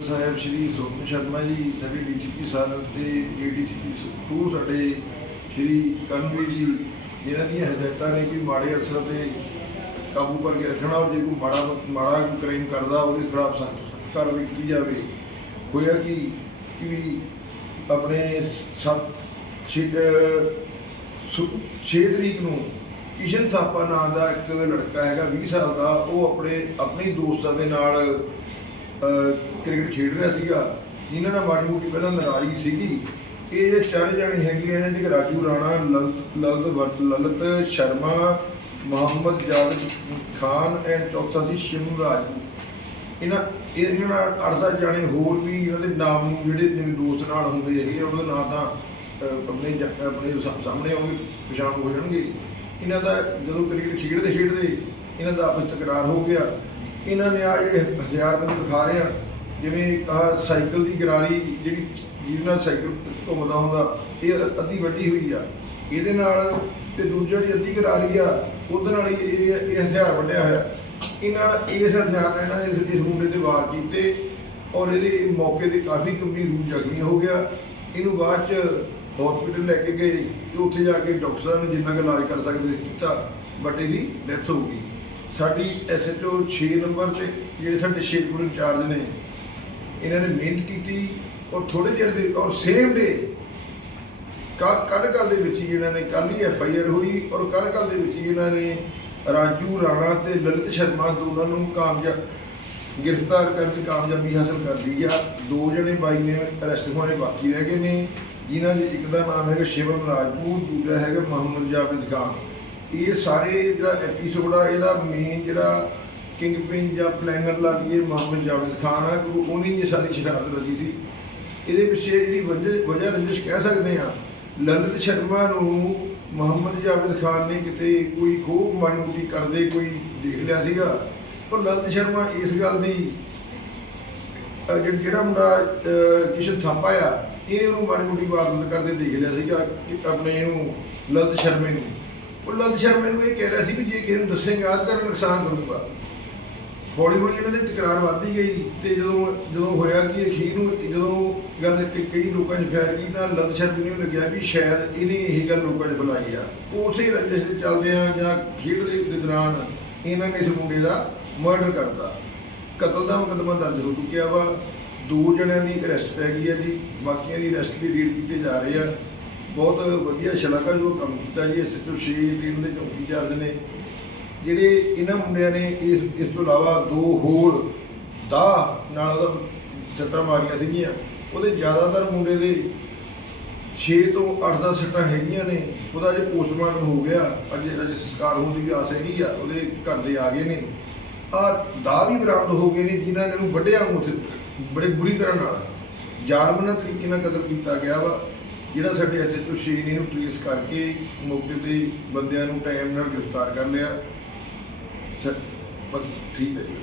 ਸਾਹਿਬ ਸ਼੍ਰੀ ਸੋਮ ਸ਼ਰਮਾ ਜੀ, ਸਾਡੇ ਡੀਸੀਪੀ ਸਾਹਿਬ ਤੇ ADCP to ਸਾਡੇ ਸ਼੍ਰੀ ਕਰਨਵੀਰ ਜੀ ਇਹਨਾਂ ਦੀਆਂ ਹਦਾਇਤਾਂ ਨੇ ਕਿ ਮਾੜੇ ਅਫਸਰਾਂ ਤੇ ਕਾਬੂ ਕਰਕੇ ਰੱਖਣਾ ਔਰ ਜੇ ਕੋਈ ਮਾੜਾ ਮਾੜਾ ਕ੍ਰਾਈਮ ਕਰਦਾ, ਉਹਦੇ ਖਿਲਾਫ ਸਖਤ ਕਾਰਵਾਈ ਕੀਤੀ ਜਾਵੇ। ਹੋਇਆ ਕਿ? ਕਿ ਵੀ ਆਪਣੇ ਸੱਤ, ਛੇ ਛੇ ਤਰੀਕ ਨੂੰ ਕਿਸ਼ਨ ਥਾਪਾ ਨਾਂ ਦਾ ਇੱਕ ਲੜਕਾ ਹੈਗਾ 20 ਸਾਲ ਦਾ, ਉਹ ਆਪਣੇ ਆਪਣੇ ਦੋਸਤਾਂ ਦੇ ਨਾਲ ਕ੍ਰਿਕਟ ਖੇਡ ਰਿਹਾ ਸੀਗਾ ਜਿਨ੍ਹਾਂ ਨਾਲ ਮਾੜੀ ਮੋਟੀ ਪਹਿਲਾਂ ਲੜਾਈ ਸੀਗੀ। ਇਹ ਜਿਹੜੇ ਚਾਰੇ ਜਾਣੇ ਹੈਗੇ ਆ, ਇਹਨਾਂ ਦੇ ਰਾਜੂ ਰਾਣਾ ਲਲਤ ਲਲਤ ਵਰ- ਲਲਿਤ ਸ਼ਰਮਾ ਮੁਹੰਮਦ ਜਾਵਦ ਖਾਨ ਐਂਡ ਚੌਥਾ ਸੀ ਸ਼ਿਮੂ ਰਾਜਪੂਤ ਇਹਨਾਂ ਇਹਨਾਂ ਨਾਲ ਅੱਠ ਦਸ ਜਾਣੇ ਹੋਰ ਵੀ ਇਹਨਾਂ ਦੇ ਨਾਮ ਨੂੰ ਜਿਹੜੇ ਜਿਵੇਂ ਦੋਸਤ ਨਾਲ ਹੁੰਦੇ ਹੈਗੇ ਆ, ਉਹਨਾਂ ਦਾ ਨਾਂ ਤਾਂ ਆਪਣੇ ਆਪਣੇ ਸਾਹਮਣੇ ਆਉਂਗੇ ਪਛਾਣ ਹੋ ਜਾਣਗੇ। ਇਹਨਾਂ ਦਾ ਜਦੋਂ ਕ੍ਰਿਕਟ ਖੇਡਦੇ ਖੇਡਦੇ ਇਹਨਾਂ ਦਾ ਆਪਸ ਤਕਰਾਰ ਹੋ ਗਿਆ। ਇਹਨਾਂ ਨੇ ਆ ਜਿਹੜੇ ਹਥਿਆਰ ਮੈਨੂੰ ਦਿਖਾ ਰਹੇ ਆ, ਜਿਵੇਂ ਆਹ ਸਾਈਕਲ ਦੀ ਗਰਾਰੀ ਜਿਹੜੀ ਜਿਹਦੇ ਨਾਲ ਸਾਈਕਲ ਘੁੰਮਦਾ ਹੁੰਦਾ, ਇਹ ਅੱਧੀ ਵੱਡੀ ਹੋਈ ਆ। ਇਹਦੇ ਨਾਲ ਤੇ ਦੂਜਾ ਜਿਹੜੀ ਅੱਧੀ ਗਰਾਰੀ ਆ, ਉਹਦੇ ਨਾਲ ਇਹ ਇਹ ਹਥਿਆਰ ਵੱਢਿਆ ਹੋਇਆ। ਇਹਨਾਂ ਨਾਲ ਇਸ ਹਥਿਆਰ ਨਾਲ ਇਹਨਾਂ ਨੇ ਇਸ- ਇਸ ਮੁੰਡੇ ਤੇ ਵਾਰ ਕੀਤੇ ਔਰ ਇਹਦੇ ਮੌਕੇ ਤੇ ਕਾਫੀ ਗੰਭੀਰ ਰੂਪ ਜ਼ਖਮੀ ਹੋ ਗਿਆ। ਇਹਨੂੰ ਬਾਅਦ ਚ ਹਸਪੀਟਲ ਲੈ ਕੇ ਗਏ ਤੇ ਉੱਥੇ ਜਾ ਕੇ ਡਾਕਟਰ ਨੇ ਜਿੰਨਾ ਕੁ ਇਲਾਜ ਕਰ ਸਕਦੇ ਸੀ ਕੀਤਾ ਬਟ ਇਹਦੀ ਡੈਥ ਹੋ ਗਈ। ਸਾਡੀ ਐਸਐਚਓ 6 ਨੰਬਰ ਤੇ ਜਿਹੜੇ ਸਾਡੇ ਸ਼ੇਖਪੁਰ ਇੰਚਾਰਜ ਨੇ, ਇਹਨਾਂ ਨੇ ਮਿਹਨਤ ਕੀਤੀ ਔਰ ਥੋੜੇ ਜਿਹੇ ਦੇ ਔਰ ਸੇਮ ਡੇ ਕੱਲ ਕੱਲ ਦੇ ਵਿੱਚ ਹੀ ਇਹਨਾਂ ਨੇ ਕੱਲ ਹੀ ਐਫ ਆਈ ਆਰ ਹੋਈ ਔਰ ਕੱਲ ਕੱਲ ਦੇ ਵਿੱਚ ਹੀ ਇਹਨਾਂ ਨੇ ਰਾਜੂ ਰਾਣਾ ਤੇ ਲਲਿਤ ਸ਼ਰਮਾ ਦੋਨਾਂ ਨੂੰ ਕਾਮਯਾਬ ਗ੍ਰਿਫਤਾਰ ਕਰਨ 'ਚ ਕਾਮਯਾਬੀ ਹਾਸਲ ਕਰ ਲਈ ਆ। ਦੋ ਜਣੇ ਬਾਈ ਨੇ ਅਰੈਸਟ ਹੋਣੇ ਬਾਕੀ ਰਹਿ ਗਏ ਨੇ, ਜਿਨ੍ਹਾਂ ਦੇ ਇੱਕ ਦਾ ਨਾਮ ਹੈਗਾ ਸ਼ਿਵਮ ਰਾਜਪੂਤ, ਦੂਜਾ ਹੈਗਾ ਮੁਹੰਮਦ ਜਾਵੇਦ ਖਾਨ। ਇਹ ਸਾਰੇ ਜਿਹੜਾ ਐਪੀਸੋਡ ਆ, ਇਹਦਾ ਮੇਨ ਜਿਹੜਾ ਕਿੰਗ ਪਿਨ ਜਾਂ ਪਲੈਨਰ ਲਾ ਲਈਏ ਮੁਹੰਮਦ ਜਾਵੇਦ ਖਾਨ ਆ ਕਿਉਂਕਿ ਉਹਨੇ ਇਹ ਸਾਰੀ ਸ਼ਰਾਰਤ ਰਚੀ ਸੀ। ਇਹਦੇ ਪਿੱਛੇ ਜਿਹੜੀ ਵਜ੍ਹਾ ਵਜ੍ਹਾ ਰੰਜਿਸ਼ ਕਹਿ ਸਕਦੇ ਆ ਲਲਿਤ ਸ਼ਰਮਾ ਨੂੰ ਮੁਹੰਮਦ ਜਾਵੇਦ ਖਾਨ ਨੇ ਕਿਤੇ ਕੋਈ ਖੂਬ ਮਾੜੀ ਮੋਟੀ ਕਰਦੇ ਕੋਈ ਦੇਖ ਲਿਆ ਸੀਗਾ, ਪਰ ਲਲਿਤ ਸ਼ਰਮਾ ਇਸ ਗੱਲ ਦੀ ਜਿਹੜਾ ਮੁੰਡਾ ਕਿਸ਼ਨ ਥਾਪਾ ਆ, ਇਹਨੇ ਉਹਨੂੰ ਮਾੜੀ ਮੋਟੀ ਵਾਰਦਾਤ ਕਰਦੇ ਦੇਖ ਲਿਆ ਸੀਗਾ ਕਿ ਆਪਣੇ ਇਹਨੂੰ ਲਲਿਤ ਸ਼ਰਮੇ ਨੂੰ। ਉਹ ਲਲਿਤ ਸ਼ਰਮੇ ਨੂੰ ਇਹ ਕਹਿ ਰਿਹਾ ਸੀ ਵੀ ਜੇ ਕਿਸੇ ਨੂੰ ਦੱਸੇਗਾ ਤਾਂ ਤੇਰਾ ਨੁਕਸਾਨ ਕਰੂੰਗਾ। ਹੌਲੀ ਹੌਲੀ ਇਹਨਾਂ ਦੀ ਤਕਰਾਰ ਵੱਧਦੀ ਗਈ ਤੇ ਜਦੋਂ ਜਦੋਂ ਹੋਇਆ ਕਿ ਅਖੀਰ ਨੂੰ ਜਦੋਂ ਗੱਲ ਕਿ ਕਈ ਲੋਕਾਂ 'ਚ ਫੈਲ ਗਈ ਤਾਂ ਲਲਿਤ ਸ਼ਰਮੇ ਨੂੰ ਲੱਗਿਆ ਵੀ ਸ਼ਾਇਦ ਇਹਨੇ ਇਹ ਗੱਲ ਲੋਕਾਂ 'ਚ ਬੁਲਾਈ ਆ। ਉਸੇ ਰੰਜਿਸ਼ ਦੇ ਚੱਲਦੇ ਆ ਜਾਂ ਖੇਡ ਦੇ ਦੌਰਾਨ ਇਹਨਾਂ ਨੇ ਇਸ ਮੁੰਡੇ ਦਾ ਮਰਡਰ ਕਰਤਾ। ਕਤਲ ਦਾ ਮੁਕੱਦਮਾ ਦਰਜ ਹੋ ਚੁੱਕਿਆ ਵਾ। ਦੋ ਜਣਿਆਂ ਦੀ ਅਰੈਸਟ ਪੈ ਗਈ ਹੈ ਜੀ। ਬਾਕੀਆਂ ਦੀ ਅਰੈਸਟ ਲਈ ਰੀਡ ਕੀਤੇ ਜਾ ਰਹੇ ਆ। ਬਹੁਤ ਵਧੀਆ ਸ਼ਲਾਘਾਯੋਗ ਕੰਮ ਕੀਤਾ ਜੀ ਇਸ ਤੋਂ ਛੇ ਦਿਨ ਦੇ ਚੌਕੀ ਚਾਰਜ ਨੇ। ਜਿਹੜੇ ਇਹਨਾਂ ਮੁੰਡਿਆਂ ਨੇ ਇਸ ਇਸ ਤੋਂ ਇਲਾਵਾ ਦੋ ਹੋਰ ਦਾ ਨਾਲ ਉਹਦਾ ਸੱਟਾਂ ਮਾਰੀਆਂ ਸੀਗੀਆਂ। ਉਹਦੇ ਜ਼ਿਆਦਾਤਰ ਮੁੰਡੇ ਦੇ 6 ਤੋਂ 8-10 ਸੱਟਾਂ ਹੈਗੀਆਂ ਨੇ। ਉਹਦਾ ਜੇ ਪੋਸਟਮਾਰਟਮ ਹੋ ਗਿਆ। ਅੱਜ ਅੱਜ ਸੰਸਕਾਰ ਹੋਣ ਦੀ ਵੀ ਆਸ ਹੈਗੀ ਆ। ਉਹਦੇ ਘਰ ਦੇ ਆ ਗਏ ਨੇ। ਆ ਦਾ ਵੀ ਬਰਾਮਦ ਹੋ ਗਏ ਨੇ, ਜਿਨ੍ਹਾਂ ਨੇ ਉਹਨੂੰ ਵੱਢਿਆ ਉੱਥੇ ਬੜੇ ਬੁਰੀ ਤਰ੍ਹਾਂ ਨਾਲ। ਜਾਰਮਨਾ ਤਰੀਕੇ ਨਾਲ ਕਤਲ ਕੀਤਾ ਗਿਆ ਵਾ। ਜਿਹੜਾ ਸਾਡੇ ਐਸਐਚਓ ਸ਼ੀਨ ਇਹਨੂੰ ਪੁਲਿਸ ਕਰਕੇ ਮੌਕੇ ਤੇ ਬੰਦਿਆਂ ਨੂੰ ਟਾਈਮ ਨਾਲ ਗ੍ਰਿਫਤਾਰ ਕਰ ਲਿਆ। ਸਰ ਠੀਕ ਹੈ ਜੀ।